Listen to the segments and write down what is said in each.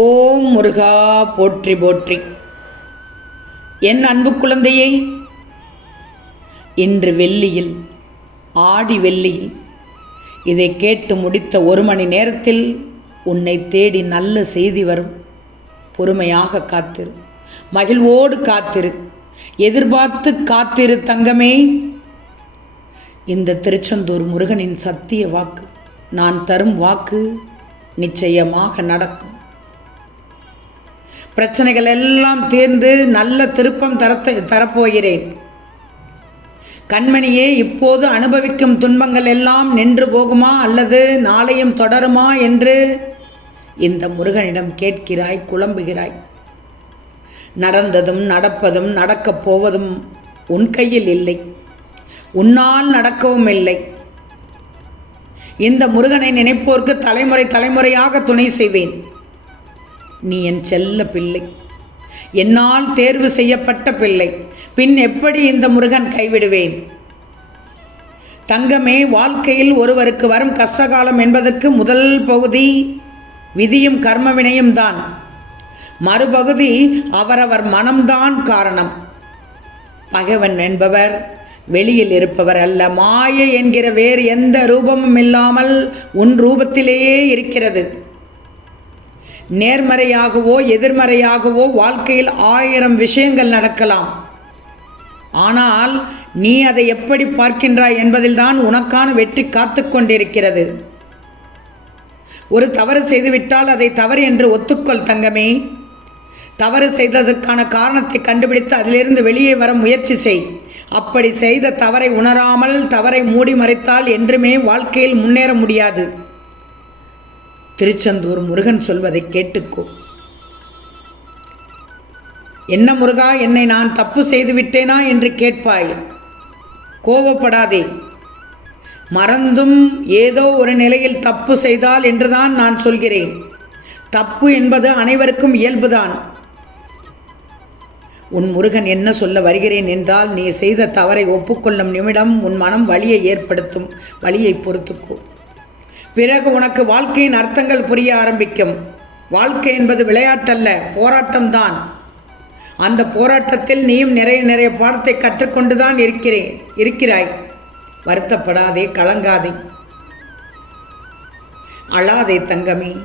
ஓம் முருகா போற்றி போற்றி. என் அன்பு குழந்தையே இன்று வெள்ளியில் ஆடி வெள்ளியில் இதை கேட்டு முடித்த ஒரு மணி நேரத்தில் உன்னை தேடி நல்ல செய்தி வரும். பொறுமையாக காத்திரு. மகிழ்வோடு காத்திரு. எதிர்பார்த்து காத்திரு தங்கமே. இந்த திருச்செந்தூர் முருகனின் சத்திய வாக்கு நான் தரும் வாக்கு நிச்சயமாக நடக்கும். பிரச்சனைகள் எல்லாம் தீர்ந்து நல்ல திருப்பம் தரத்த தரப்போகிறேன். கண்மணியே இப்போது அனுபவிக்கும் துன்பங்கள் எல்லாம் நின்று போகுமா அல்லது நாளையும் தொடருமா என்று இந்த முருகனிடம் கேட்கிறாய் குழம்புகிறாய். நடந்ததும் நடப்பதும் நடக்கப் போவதும் உன் கையில் இல்லை. உன்னால் நடக்கவும் இல்லை. இந்த முருகனை நினைப்போர்க்கு தலைமுறை தலைமுறையாக துணை செய்வேன். நீ என் செல்ல பிள்ளை. என்னால் தேர்வு செய்யப்பட்ட பிள்ளை. பின் எப்படி இந்த முருகன் கைவிடுவேன்? தங்கமே வாழ்க்கையில் ஒருவருக்கு வரும் கஷ்டகாலம் என்பதற்கு முதல் பகுதி விதியும் கர்ம வினையும் தான். மறுபகுதி அவரவர் மனம்தான் காரணம். பகைவன் என்பவர் வெளியில் இருப்பவர் அல்ல. மாயை என்கிற வேறு எந்த ரூபமும் இல்லாமல் உன் ரூபத்திலேயே இருக்கிறது. நேர்மறையாகவோ எதிர்மறையாகவோ வாழ்க்கையில் ஆயிரம் விஷயங்கள் நடக்கலாம். ஆனால் நீ அதை எப்படி பார்க்கின்றாய் என்பதில்தான் உனக்கான வெற்றி காத்து கொண்டிருக்கிறது. ஒரு தவறு செய்துவிட்டால் அதை தவறு என்று ஒத்துக்கொள் தங்கமே. தவறு செய்ததற்கான காரணத்தை கண்டுபிடித்து அதிலிருந்து வெளியே வர முயற்சி செய். அப்படி செய்த தவறை உணராமல் தவறை மூடி மறைத்தால் என்றுமே வாழ்க்கையில் முன்னேற முடியாது. திருச்செந்தூர் முருகன் சொல்வதை கேட்டுக்கோ. என்ன முருகா என்னை நான் தப்பு செய்து விட்டேனா என்று கேட்பாய். கோபப்படாதே மறந்தும் ஏதோ ஒரு நிலையில் தப்பு செய்தால் என்றுதான் நான் சொல்கிறேன். தப்பு என்பது அனைவருக்கும் இயல்புதான். உன் முருகன் என்ன சொல்ல வருகிறேன் என்றால் நீ செய்த தவறை ஒப்புக்கொள்ளும் நிமிடம் உன் மனம் வலியை ஏற்படுத்தும் வலியை பொறுத்துக்கோ. பிறகு உனக்கு வாழ்க்கையின் அர்த்தங்கள் புரிய ஆரம்பிக்கும். வாழ்க்கை என்பது விளையாட்டல்ல போராட்டம்தான். அந்த போராட்டத்தில் நீயும் நிறைய நிறைய பாடத்தை கற்றுக்கொண்டு தான் இருக்கிறேன் இருக்கிறாய். வருத்தப்படாதே கலங்காதே. அழாதே தங்கமே.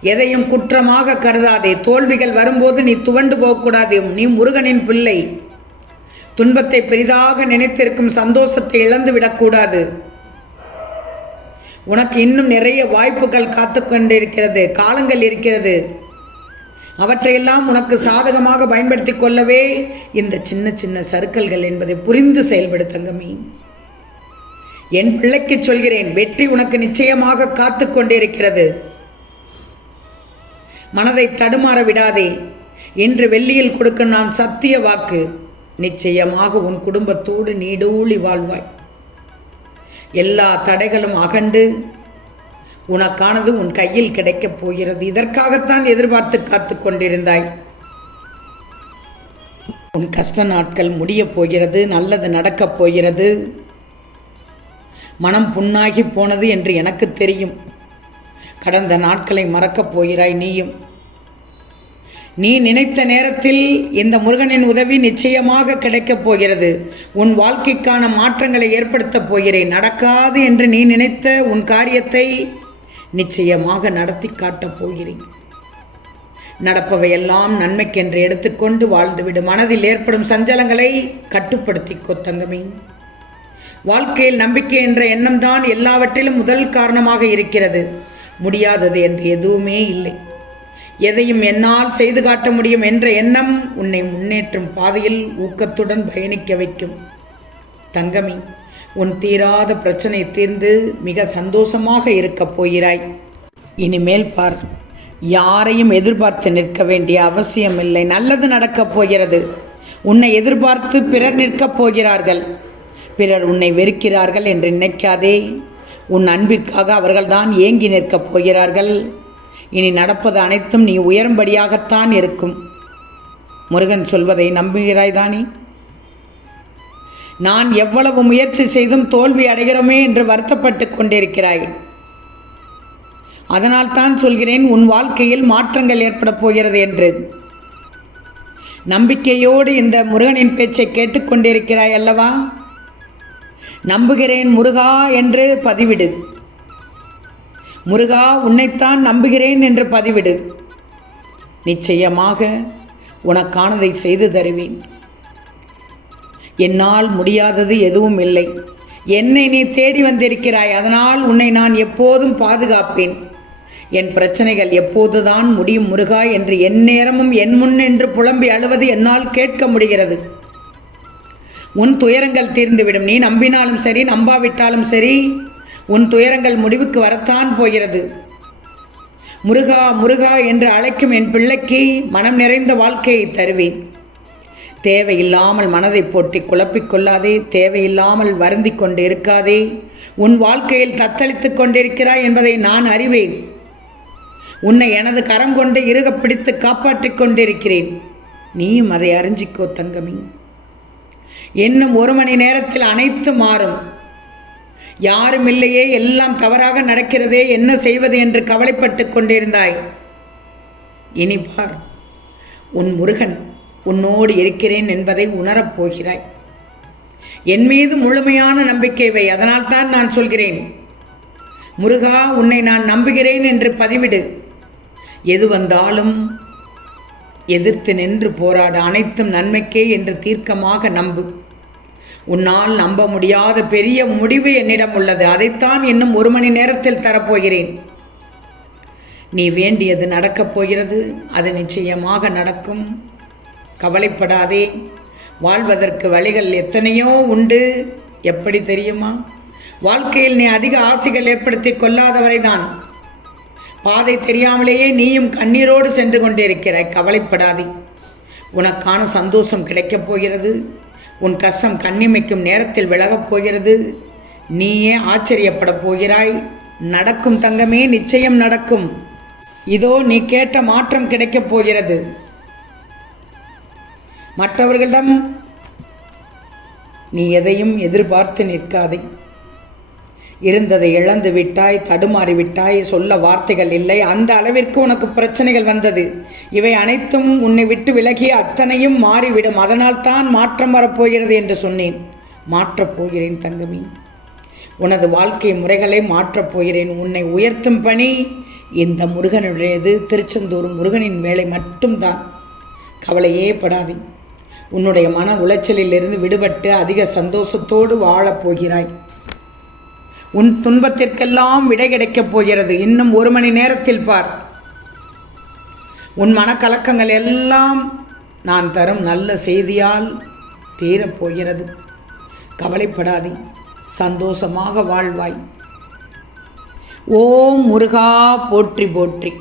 எதையும் குற்றமாக கருதாதே. தோல்விகள் வரும்போது நீ துவண்டு போகக்கூடாதே. நீ முருகனின் பிள்ளை. துன்பத்தை பெரிதாக நினைத்திருக்கும் சந்தோஷத்தை இழந்து விடக்கூடாது உனக்கு இன்னும் நிறைய வாய்ப்புகள் காத்து கொண்டிருக்கிறது காலங்கள் இருக்கிறது. அவற்றையெல்லாம் உனக்கு சாதகமாக பயன்படுத்தி கொள்ளவே இந்த சின்ன சின்ன சறுக்கல்கள் என்பதை புரிந்து செயல்படு தங்கமி. என் பிள்ளைக்கு சொல்கிறேன் வெற்றி உனக்கு நிச்சயமாக காத்து கொண்டிருக்கிறது மனதை தடுமாற விடாதே. இன்று வெள்ளியில் கொடுக்கும் நான் சத்திய வாக்கு நிச்சயமாக உன் குடும்பத்தோடு நீடூழி வாழ்வாய். எல்லா தடைகளும் அகண்டு உனக்கானது உன் கையில் கிடைக்கப் போகிறது. இதற்காகத்தான் எதிர்பார்த்து காத்து கொண்டிருந்தாய். உன் கஷ்ட நாட்கள் முடியப் போகிறது நல்லது நடக்கப் போகிறது. மனம் புண்ணாகி போனது என்று எனக்கு தெரியும். கடந்த நாட்களை மறக்கப் போகிறாய் நீயும். நீ நினைத்த நேரத்தில் இந்த முருகனின் உதவி நிச்சயமாக கிடைக்கப் போகிறது. உன் வாழ்க்கைக்கான மாற்றங்களை ஏற்படுத்தப் போகிறேன். நடக்காது என்று நீ நினைத்த உன் காரியத்தை நிச்சயமாக நடத்தி காட்டப் போகிறேன். நடப்பவையெல்லாம் நன்மைக்கென்று எடுத்துக்கொண்டு வாழ்ந்துவிடு. மனதில் ஏற்படும் சஞ்சலங்களை கட்டுப்படுத்திக்கோ தங்கமே. வாழ்க்கையில் நம்பிக்கை என்ற எண்ணம்தான் எல்லாவற்றிலும் முதல் காரணமாக இருக்கிறது. முடியாதது என்று எதுவுமே இல்லை. எதையும் என்னால் செய்து காட்ட முடியும் என்ற எண்ணம் உன்னை முன்னேற்றும் பாதையில் ஊக்கத்துடன் பயணிக்க வைக்கும். தங்கமி உன் தீராத பிரச்சனை தீர்ந்து மிக சந்தோஷமாக இருக்கப் போகிறாய். இனிமேல் பார். யாரையும் எதிர்பார்த்து நிற்க வேண்டிய அவசியமில்லை. நல்லது நடக்கப் போகிறது. உன்னை எதிர்பார்த்து பிறர் நிற்கப் போகிறார்கள். பிறர் உன்னை வெறுக்கிறார்கள் என்று நினைக்காதே. உன் அன்பிற்காக அவர்கள்தான் ஏங்கி நிற்கப் போகிறார்கள். இனி நடப்பது அனைத்தும் நீ உயரும்படியாகத்தான் இருக்கும். முருகன் சொல்வதை நம்புகிறாய் தானே நான் எவ்வளவு முயற்சி செய்தும் தோல்வி அடைகிறோமே என்று வருத்தப்பட்டு கொண்டிருக்கிறாய். அதனால் தான் சொல்கிறேன் உன் வாழ்க்கையில் மாற்றங்கள் ஏற்படப் போகிறது என்று. நம்பிக்கையோடு இந்த முருகனின் பேச்சை கேட்டுக்கொண்டிருக்கிறாய் அல்லவா? நம்புகிறேன் முருகா என்று பதிவிடு. முருகா உன்னைத்தான் நம்புகிறேன் என்று பதிவிடு. நிச்சயமாக உனக்கானதை செய்து தருவேன். என்னால் முடியாதது எதுவும் இல்லை. என்னை நீ தேடி வந்திருக்கிறாய் அதனால் உன்னை நான் எப்போதும் பாதுகாப்பேன். என் பிரச்சனைகள் எப்போதுதான் முடியும் முருகா என்று எந்நேரமும் என் முன் என்று புலம்பி அழுவது என்னால் கேட்க முடிகிறது. உன் துயரங்கள் தீர்ந்துவிடும். நீ நம்பினாலும் சரி நம்பாவிட்டாலும் சரி உன் துயரங்கள் முடிவுக்கு வரத்தான் போகிறது. முருகா முருகா என்று அழைக்கும் என் பிள்ளைக்கு மனம் நிறைந்த வாழ்க்கையை தருவேன். தேவையில்லாமல் மனதை போட்டி குழப்பிக்கொள்ளாதே தேவையில்லாமல் வருந்தி கொண்டு இருக்காதே உன் வாழ்க்கையில் தத்தளித்து கொண்டிருக்கிறாய் என்பதை நான் அறிவேன். உன்னை எனது கரம் கொண்டு இறுக பிடித்து காப்பாற்றிக் கொண்டிருக்கிறேன். நீயும் அதை அறிஞ்சிக்கோ தங்கமி. இன்னும் ஒரு மணி நேரத்தில் அனைத்து மாறும். யாரும் இல்லையே எல்லாம் தவறாக நடக்கிறதே என்ன செய்வது என்று கவலைப்பட்டு கொண்டிருந்தாய். இனி பார் உன் முருகன் உன்னோடு இருக்கிறேன் என்பதை உணரப் போகிறாய். என் மீது முழுமையான நம்பிக்கை வை அதனால்தான் நான் சொல்கிறேன். முருகா உன்னை நான் நம்புகிறேன் என்று பதிவிடு. எது வந்தாலும் எதிர்த்து நின்று போராட அனைத்தும் நன்மைக்கே என்று தீர்க்கமாக நம்பு. உன்னால் நம்ப முடியாத பெரிய முடிவு என்னிடம் உள்ளது. அதைத்தான் இன்னும் ஒரு மணி நேரத்தில் தரப்போகிறேன். நீ வேண்டியது நடக்கப் போகிறது. அது நிச்சயமாக நடக்கும். கவலைப்படாதே. வாழ்வதற்கு வழிகள் எத்தனையோ உண்டு. எப்படி தெரியுமா? வாழ்க்கையில் நீ அதிக ஆசைகள் ஏற்படுத்தி கொள்ளாதவரைதான். பாதை தெரியாமலேயே நீயும் கண்ணீரோடு சென்று கொண்டிருக்கிறாய். கவலைப்படாதே. உனக்கான சந்தோஷம் கிடைக்கப் போகிறது. உன் கஷ்டம் கண்ணிமைக்கும் நேரத்தில் விலகப் போகிறது. நீயே ஆச்சரியப்படப் போகிறாய். நடக்கும் தங்கமே நிச்சயம் நடக்கும். இதோ நீ கேட்ட மாற்றம் கிடைக்கப் போகிறது. மற்றவர்களிடம் நீ எதையும் எதிர்பார்த்து நிற்காதே. இருந்ததை இழந்து விட்டாய் தடுமாறி விட்டாய் சொல்ல வார்த்தைகள் இல்லை. அந்த அளவிற்கு உனக்கு பிரச்சனைகள் வந்தது. இவை அனைத்தும் உன்னை விட்டு விலகி அத்தனையும் மாறிவிடும். அதனால் தான் மாற்றம் வரப்போகிறது என்று சொன்னேன். மாற்றப் போகிறேன் தங்கமி. உனது வாழ்க்கை முறைகளை மாற்றப் போகிறேன். உன்னை உயர்த்தும் பணி இந்த முருகனுடையது. திருச்செந்தூர் முருகனின் வேலை மட்டும்தான். கவலையே படாதே. உன்னுடைய மன உளைச்சலிலிருந்து விடுபட்டு அதிக சந்தோஷத்தோடு வாழப் போகிறாய். உன் துன்பத்திற்கெல்லாம் விடை கிடைக்கப் போகிறது. இன்னும் ஒரு மணி நேரத்தில் பார். உன் மனக்கலக்கங்கள் எல்லாம் நான் தரும் நல்ல செய்தியால் தீரப்போகிறது கவலைப்படாதே சந்தோஷமாக வாழ்வாய். ஓம் முருகா போற்றி போற்றி.